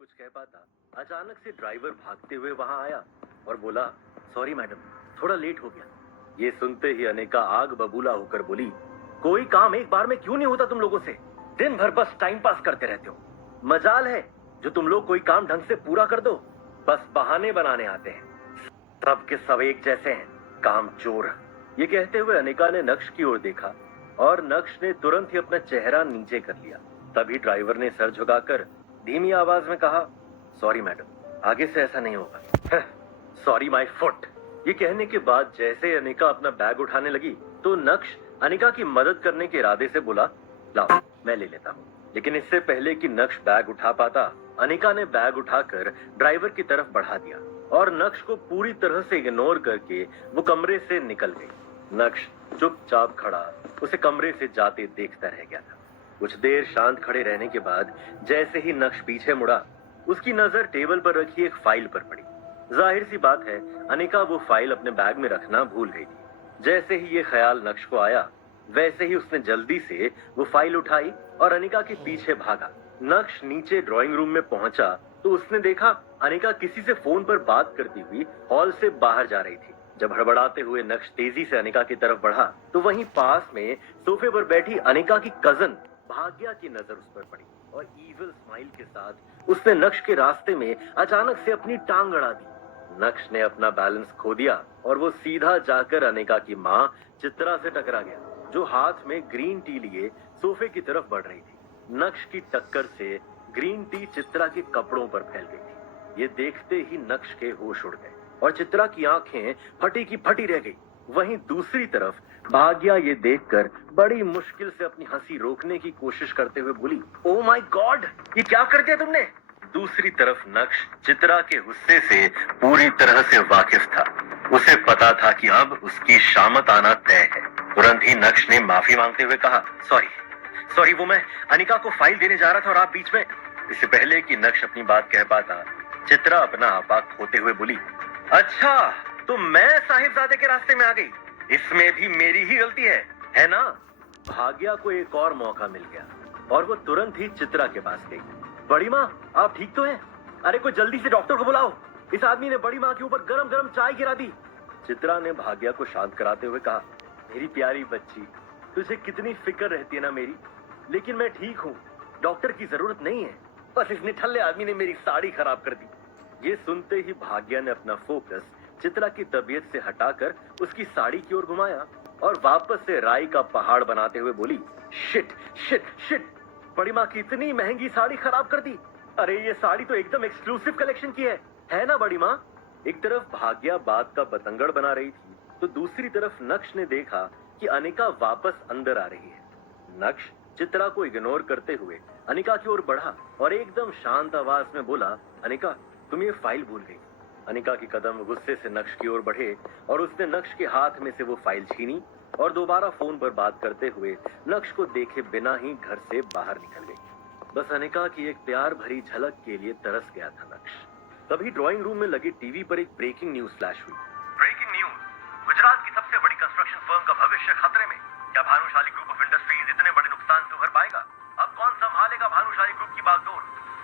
कुछ कह पाता, अचानक से ड्राइवर भागते हुए वहां आया और बोला, सॉरी मैडम, थोड़ा लेट हो गया। ये सुनते ही अनिका आग बबूला होकर बोली, कोई काम एक बार में क्यों नहीं होता तुम लोगों से? दिन भर बस टाइम पास करते रहते हो। मजाल है जो तुम लोग कोई काम ढंग से पूरा कर दो, बस बहाने बनाने आते हैं। सब के सब एक जैसे हैं, काम चोर। ये कहते हुए अनिका ने नक्श की ओर देखा और नक्श ने तुरंत ही अपना चेहरा नीचे कर लिया। तभी ड्राइवर ने सर झुकाकर धीमी आवाज में कहा, सॉरी मैडम, आगे से ऐसा नहीं होगा। Sorry my foot. ये कहने के बाद जैसे अनिका अपना बैग उठाने लगी तो नक्श अनिका की मदद करने के इरादे से बोला, लाओ मैं ले लेता हूँ। लेकिन इससे पहले कि नक्श बैग उठा पाता, अनिका ने बैग उठाकर ड्राइवर की तरफ बढ़ा दिया और नक्श को पूरी तरह से इग्नोर करके वो कमरे से निकल गई। नक्श चुपचाप खड़ा उसे कमरे से जाते देखता रह गया था। कुछ देर शांत खड़े रहने के बाद जैसे ही नक्श पीछे मुड़ा, उसकी नजर टेबल पर रखी एक फाइल पर पड़ी। जाहिर सी बात है, अनिका वो फाइल अपने बैग में रखना भूल गई थी। जैसे ही ये ख्याल नक्श को आया, वैसे ही उसने जल्दी से वो फाइल उठाई और अनिका के पीछे भागा। नक्श नीचे ड्राइंग रूम में पहुंचा तो उसने देखा अनिका किसी से फोन पर बात करती हुई हॉल से बाहर जा रही थी। जब हड़बड़ाते हुए नक्श तेजी से अनिका की तरफ बढ़ा तो वहीं पास में सोफे पर बैठी अनिका की कजन भाग्या की नजर उस पर पड़ी और ईविल स्माइल के साथ उसने नक्श के रास्ते में अचानक से अपनी टांग अड़ा दी। नक्श ने अपना बैलेंस खो दिया और वो सीधा जाकर अनिका की माँ चित्रा से टकरा गया, जो हाथ में ग्रीन टी लिए सोफे की तरफ बढ़ रही थी। नक्श की टक्कर से ग्रीन टी चित्रा के कपड़ों पर फैल गई थी। ये देखते ही नक्श के होश उड़ गए और चित्रा की आंखें फटी की फटी रह गई। वहीं दूसरी तरफ भाग्या ये देखकर बड़ी मुश्किल से अपनी हंसी रोकने की कोशिश करते हुए बोली, ओ माय गॉड, ये क्या कर दिया तुमने? दूसरी तरफ नक्श चित्रा के गुस्से से पूरी तरह से वाकिफ था। उसे पता था कि अब उसकी शामत आना तय है। तुरंत ही नक्श ने माफी मांगते हुए कहा, सॉरी, वो मैं अनिका को फाइल देने जा रहा था और आप बीच में। इससे पहले कि नक्श अपनी बात कह पाता, चित्रा अपना आपा खोते हुए बोली, अच्छा तो मैं साहिबजादे के रास्ते में आ गई, इसमें भी मेरी ही गलती है ना? भाग्या को एक और मौका मिल गया और वो तुरंत ही चित्रा के पास गई। बड़ी माँ, आप ठीक तो हैं? अरे कोई जल्दी से डॉक्टर को बुलाओ, इस आदमी ने बड़ी माँ के ऊपर गरम गरम चाय गिरा दी। चित्रा ने भाग्या को शांत कराते हुए कहा, मेरी प्यारी बच्ची, तुझे कितनी फिक्र रहती है ना मेरी, लेकिन मैं ठीक हूँ, डॉक्टर की जरूरत नहीं है, बस इस निठल्ले आदमी ने मेरी साड़ी खराब कर दी। ये सुनते ही भाग्या ने अपना फोकस चित्रा की तबीयत से हटाकर उसकी साड़ी की ओर घुमाया और वापस से राई का पहाड़ बनाते हुए बोली, शिट शिट शिट, बड़ी माँ की इतनी महंगी साड़ी खराब कर दी। अरे ये साड़ी तो एकदम एक्सक्लूसिव कलेक्शन की है ना बड़ी माँ? एक तरफ भाग्या बात का बतंगड़ बना रही थी तो दूसरी तरफ नक्श ने देखा कि अनिका वापस अंदर आ रही है। नक्श चित्रा को इग्नोर करते हुए अनिका की ओर बढ़ा और एकदम शांत आवाज में बोला, अनिका तुम ये फाइल भूल गई। अनिका के कदम गुस्से से नक्श की ओर बढ़े और उसने नक्श के हाथ में से वो फाइल छीनी और दोबारा फोन पर बात करते हुए नक्श को देखे बिना ही घर से बाहर निकल गई। बस अनिका की एक प्यार भरी झलक के लिए तरस गया था नक्श। तभी ड्राइंग रूम में लगी टीवी पर एक ब्रेकिंग न्यूज फ्लैश हुई। ब्रेकिंग न्यूज, गुजरात की सबसे बड़ी कंस्ट्रक्शन फर्म का भविष्य खतरे में। क्या भानुशाली ग्रुप ऑफ इंडस्ट्रीज इतने बड़े नुकसान से उभर पाएगा? अब कौन संभालेगा भानुशाली ग्रुप की बागडोर?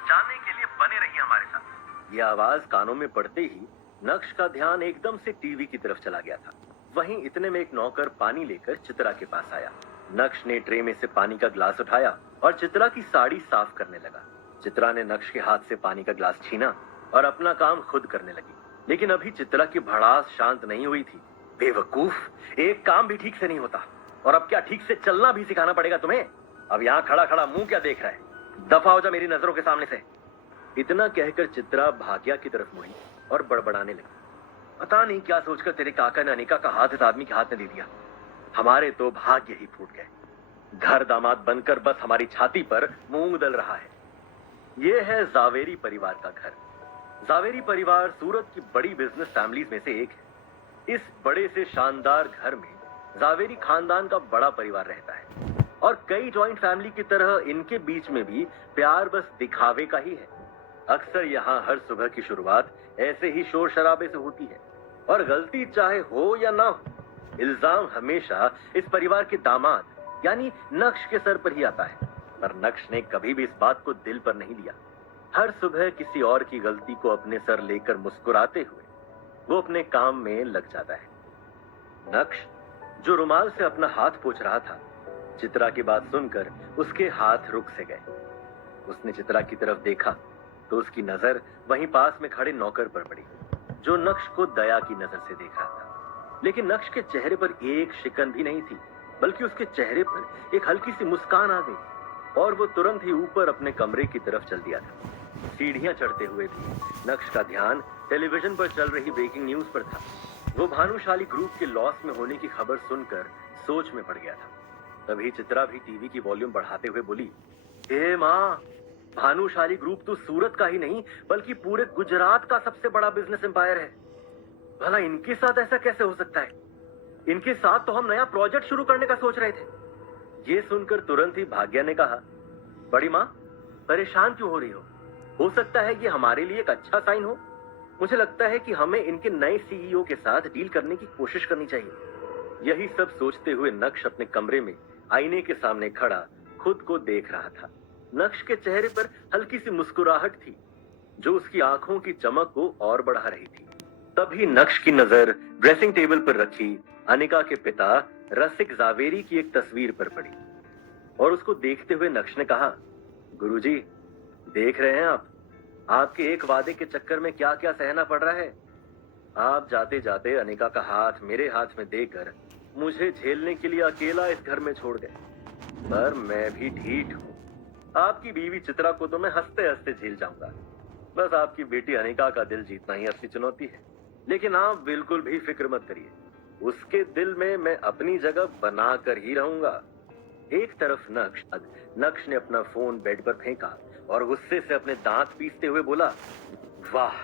जानने के लिए बने रहिए हमारे साथ। ये आवाज कानों में पड़ते ही नक्श का ध्यान एकदम से टीवी की तरफ चला गया था। वहीं इतने में एक नौकर पानी लेकर चित्रा के पास आया। नक्श ने ट्रे में से पानी का ग्लास उठाया और चित्रा की साड़ी साफ करने लगा। चित्रा ने नक्श के हाथ से पानी का ग्लास छीना और अपना काम खुद करने लगी। लेकिन अभी चित्रा की भड़ास शांत नहीं हुई थी। बेवकूफ, एक काम भी ठीक से नहीं होता और अब क्या ठीक से चलना भी सिखाना पड़ेगा तुम्हें? अब यहाँ खड़ा खड़ा मुंह क्या देख रहा है? दफा हो जा मेरी नजरों के सामने से। इतना कहकर चित्रा भाग्या की तरफ मुड़ी और बड़बड़ाने लगी, पता नहीं क्या सोचकर तेरे काका ने अनिका का हाथ इस आदमी के हाथ में दे दिया। हमारे तो भाग्य ही फूट गए। घर दामाद बनकर बस हमारी छाती पर मूंग दल रहा है। ये है जावेरी परिवार का घर। जावेरी परिवार सूरत की बड़ी बिजनेस फैमिलीज में से एक है। इस बड़े से शानदार घर में जावेरी खानदान का बड़ा परिवार रहता है और कई जॉइंट फैमिली की तरह इनके बीच में भी प्यार बस दिखावे का ही है। अक्सर यहाँ हर सुबह की शुरुआत ऐसे ही शोर शराबे से होती है और गलती चाहे हो या ना हो, इल्जाम हमेशा इस परिवार के दामाद यानी नक्श के सर पर ही आता है। पर नक्श ने कभी भी इस बात को दिल पर नहीं लिया। हर सुबह किसी और की गलती को अपने सर लेकर मुस्कुराते हुए वो अपने काम में लग जाता है। नक्श, जो रुमाल से अपना हाथ पोंछ रहा था, चित्रा की बात सुनकर उसके हाथ रुक से गए। उसने चित्रा की तरफ देखा तो उसकी नजर वहीं पास में खड़े नौकर पर पड़ी, जो नक्श को दया की नजर से देख रहा था। लेकिन नक्श के चेहरे पर एक शिकन भी नहीं थी, बल्कि उसके चेहरे पर एक हल्की सी मुस्कान आ गई और वो तुरंत ही ऊपर अपने कमरे की तरफ चल दिया था। सीढ़ियां चढ़ते हुए भी नक्श का ध्यान टेलीविजन पर चल रही ब्रेकिंग न्यूज पर था। वो भानुशाली ग्रुप के लॉस में होने की खबर सुनकर सोच में पड़ गया था। तभी चित्रा भी टीवी की वॉल्यूम बढ़ाते हुए बोली, हे माँ, भानुशाली ग्रुप तो सूरत का ही नहीं बल्कि पूरे गुजरात का सबसे बड़ा बिजनेस एम्पायर है। भला इनके साथ ऐसा कैसे हो सकता है? इनके साथ तो हम नया प्रोजेक्ट शुरू करने का सोच रहे थे। ये सुनकर तुरंत ही भाग्या ने कहा, बड़ी माँ, परेशान क्यों हो रही हो सकता है ये हमारे लिए एक अच्छा साइन हो। मुझे लगता है कि हमें इनके नए सीईओ के साथ डील करने की कोशिश करनी चाहिए। यही सब सोचते हुए नक्श अपने कमरे में आईने के सामने खड़ा खुद को देख रहा था। नक्श के चेहरे पर हल्की सी मुस्कुराहट थी, जो उसकी आंखों की चमक को और बढ़ा रही थी। तभी नक्श की नजर ड्रेसिंग टेबल पर रखी अनिका के पिता रसिक जावेरी की एक तस्वीर पर पड़ी और उसको देखते हुए नक्श ने कहा, गुरुजी, देख रहे हैं आपके एक वादे के चक्कर में क्या क्या सहना पड़ रहा है। आप जाते जाते अनिका का हाथ मेरे हाथ में देकर मुझे झेलने के लिए अकेला इस घर में छोड़ गए, पर मैं भी ढीठ हूँ। आपकी बीवी चित्रा को तो मैं हंसते हंसते झेल जाऊंगा, बस आपकी बेटी अनिका का दिल जीतना ही असली चुनौती है। लेकिन आप बिल्कुल भी फिक्र मत करिए, उसके दिल में मैं अपनी जगह बना कर ही रहूंगा। एक तरफ नक्श ने अपना फोन बेड पर फेंका और गुस्से से अपने दांत पीसते हुए बोला, वाह,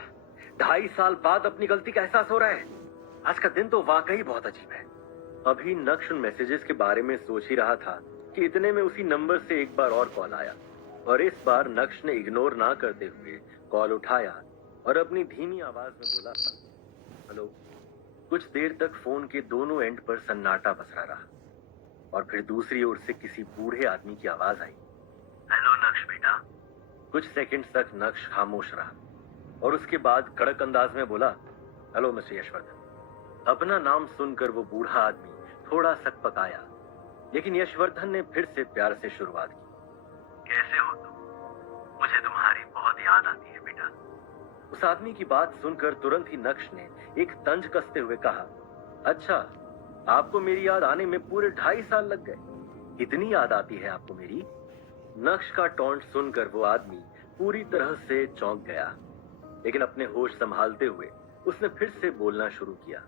2.5 साल बाद अपनी गलती का एहसास हो रहा है। आज का दिन तो वाकई बहुत अजीब है। अभी नक्श उन मैसेजेस के बारे में सोच ही रहा था कि इतने में उसी नंबर से एक बार और कॉल आया और इस बार नक्श ने इग्नोर ना करते हुए कॉल उठाया और अपनी धीमी आवाज में बोला, हेलो। कुछ देर तक फोन के दोनों एंड पर सन्नाटा पसरा रहा और फिर दूसरी ओर से किसी बूढ़े आदमी की आवाज आई, हेलो नक्श बेटा। कुछ सेकंड्स तक नक्श खामोश रहा और उसके बाद कड़क अंदाज में बोला, हेलो मिस्टर यशवर्धन। अपना नाम सुनकर वो बूढ़ा आदमी थोड़ा सकपकाया, लेकिन यशवर्धन ने फिर से प्यार से शुरुआत की, कैसे हो तुम? मुझे तुम्हारी बहुत याद आती है बेटा। उस आदमी की बात सुनकर तुरंत ही नक्श ने एक तंज कसते हुए कहा, अच्छा, आपको मेरी याद आने में पूरे 2.5 साल लग गए? इतनी याद आती है आपको मेरी? नक्श का टॉन्ट सुनकर वो आदमी पूरी तरह से चौंक गया, लेकिन अपने होश संभालते हुए उसने फिर से बोलना शुरू किया,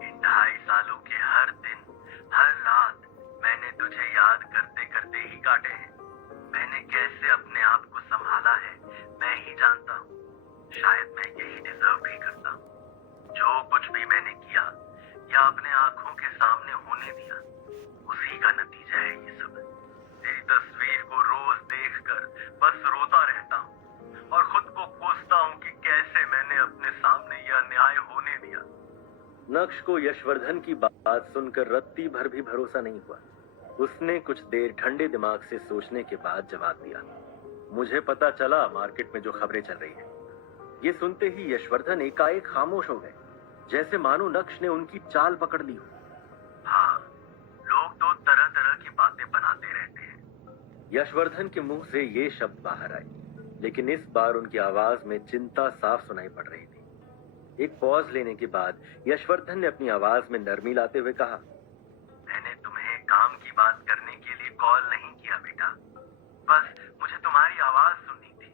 इन 2.5 सालों के हर दिन, हर रात मैंने तुझे याद करते करते ही काटे हैं। मैंने कैसे अपने आप को संभाला है मैं ही जानता हूँ। शायद मैं यही डिजर्व भी करता हूँ। जो कुछ भी मैंने किया या अपने आंखों के सामने होने दिया, उसी का नतीजा है ये सब। तेरी तस्वीर को रोज देखकर बस रोता रहता हूँ और खुद को कोसता हूँ कि कैसे मैंने अपने सामने यह अन्याय होने दिया। नक्श को यशवर्धन की बात सुनकर रत्ती भर भी भरोसा नहीं हुआ। उसने कुछ देर ठंडे दिमाग से सोचने के बाद जवाब दिया, मुझे पता चला मार्केट में जो खबरें चल रही है। ये सुनते ही यशवर्धन एकाएक खामोश हो गए, जैसे मानो नक्श ने उनकी चाल पकड़ ली हो। हाँ, लोग तो तरह तरह की बातें बनाते रहते हैं। यशवर्धन के मुंह से ये शब्द बाहर आए, लेकिन इस बार उनकी आवाज में चिंता साफ सुनाई पड़ रही थी। एक पॉज लेने के बाद यशवर्धन ने अपनी आवाज में नरमी लाते हुए कहा, मैंने तुम्हें काम की बात करने के लिए कॉल नहीं किया बेटा, बस मुझे तुम्हारी आवाज सुननी थी।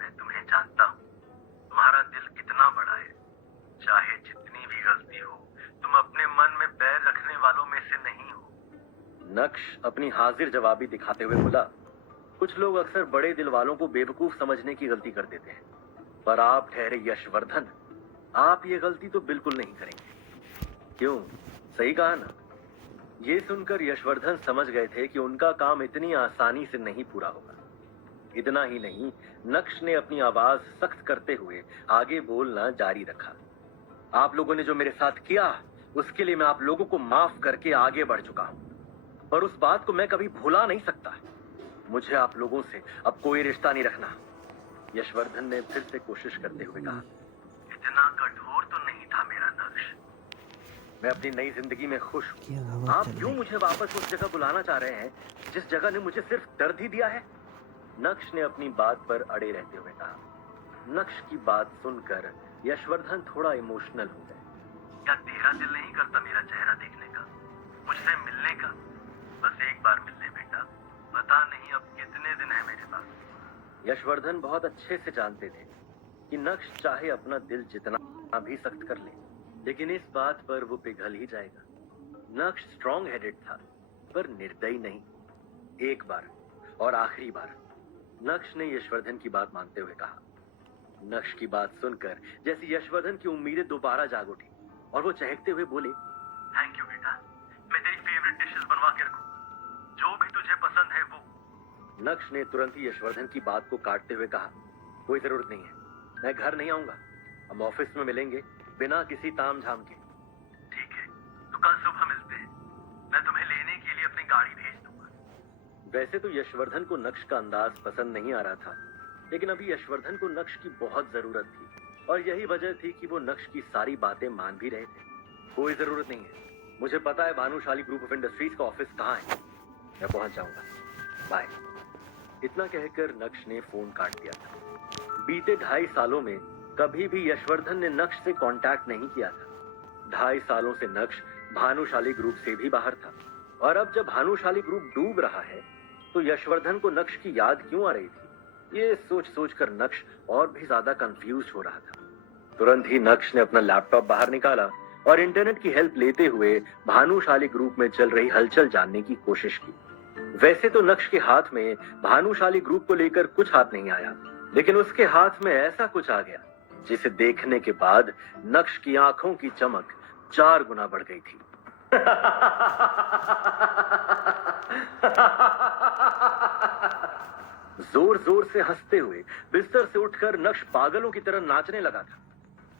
मैं तुम्हें जानता हूँ, तुम्हारा दिल कितना बड़ा है। चाहे जितनी भी गलती हो, तुम अपने मन में पैर रखने वालों में से नहीं हो। नक्श अपनी हाजिर जवाबी दिखाते हुए बोला, कुछ लोग अक्सर बड़े दिल वालों को बेवकूफ समझने की गलती कर देते हैं, पर आप ठहरे यशवर्धन, आप ये गलती तो बिल्कुल नहीं करेंगे। क्यों? सही कहा ना? ये सुनकर यशवर्धन समझ गए थे कि उनका काम इतनी आसानी से नहीं पूरा होगा। इतना ही नहीं, नक्श ने अपनी आवाज सख्त करते हुए आगे बोलना जारी रखा, आप लोगों ने जो मेरे साथ किया उसके लिए मैं आप लोगों को माफ करके आगे बढ़ चुका हूं, पर उस बात को मैं कभी भुला नहीं सकता। मुझे आप लोगों से अब कोई रिश्ता नहीं रखना। यशवर्धन ने फिर से कोशिश करते हुए कहा, इतना कठोर तो नहीं था मेरा नक्श। मैं अपनी नई जिंदगी में खुश हूँ। आप क्यों मुझे वापस उस जगह बुलाना चाह रहे हैं जिस जगह ने मुझे सिर्फ दर्द ही दिया है? नक्श ने अपनी बात पर अड़े रहते हुए कहा। नक्श की बात सुनकर यशवर्धन थोड़ा इमोशनल हो गए। क्या तेरा दिल नहीं करता मेरा चेहरा देखने का, मुझसे मिलने का? बस एक बार मिल ले बेटा, पता नहीं अब कितने दिन है मेरे पास। यशवर्धन बहुत अच्छे से जानते थे कि नक्श चाहे अपना दिल जितना भी सख्त कर ले, लेकिन इस बात पर वो पिघल ही जाएगा। नक्श स्ट्रॉन्ग हेडेड था, पर निर्दयी नहीं। एक बार और आखिरी बार नक्श ने यशवर्धन की बात मानते हुए कहा। नक्श की बात सुनकर जैसे यशवर्धन की उम्मीदें दोबारा जाग उठी और वो चहकते हुए बोले, थैंक यू बेटा, मैं तेरी फेवरेट डिशेस बनवा के रखूं, जो भी तुझे पसंद है वो। नक्श ने तुरंत ही यशवर्धन की बात को काटते हुए कहा, कोई जरूरत नहीं है, मैं घर नहीं आऊंगा, हम ऑफिस में मिलेंगे बिना किसी ताम झाम के। ठीक है, तो कल सुबह मिलते हैं, मैं तुम्हें लेने के लिए अपनी गाड़ी भेज दूंगा। वैसे तो यशवर्धन को नक्श का अंदाज पसंद नहीं आ रहा था, लेकिन अभी यशवर्धन को नक्श की बहुत जरूरत थी और यही वजह थी कि वो नक्श की सारी बातें मान भी रहे थे। कोई जरूरत नहीं है, मुझे पता है भानुशाली ग्रुप ऑफ इंडस्ट्रीज का ऑफिस कहाँ है, मैं पहुंच जाऊंगा, बाय। इतना कहकर नक्श ने फोन काट दिया था। बीते 2.5 सालों में कभी भी यशवर्धन ने नक्श से कांटेक्ट नहीं किया था। 2.5 सालों से नक्श भानुशाली ग्रुप से भी बाहर था और अब जब भानुशाली ग्रुप डूब रहा है तो यशवर्धन को नक्श की याद क्यों आ रही थी? ये सोच सोच कर नक्श और भी ज्यादा कंफ्यूज हो रहा था। तुरंत ही नक्श ने अपना लैपटॉप बाहर निकाला और इंटरनेट की हेल्प लेते हुए भानुशाली ग्रुप में चल रही हलचल जानने की कोशिश की। वैसे तो नक्श के हाथ में भानुशाली ग्रुप को लेकर कुछ हाथ नहीं आया, लेकिन उसके हाथ में ऐसा कुछ आ गया जिसे देखने के बाद नक्श की आंखों की चमक 4 गुना बढ़ गई थी। जोर जोर से हंसते हुए बिस्तर से उठकर नक्श पागलों की तरह नाचने लगा था।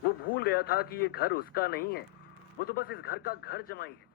वो भूल गया था कि ये घर उसका नहीं है, वो तो बस इस घर का घर जमाई है।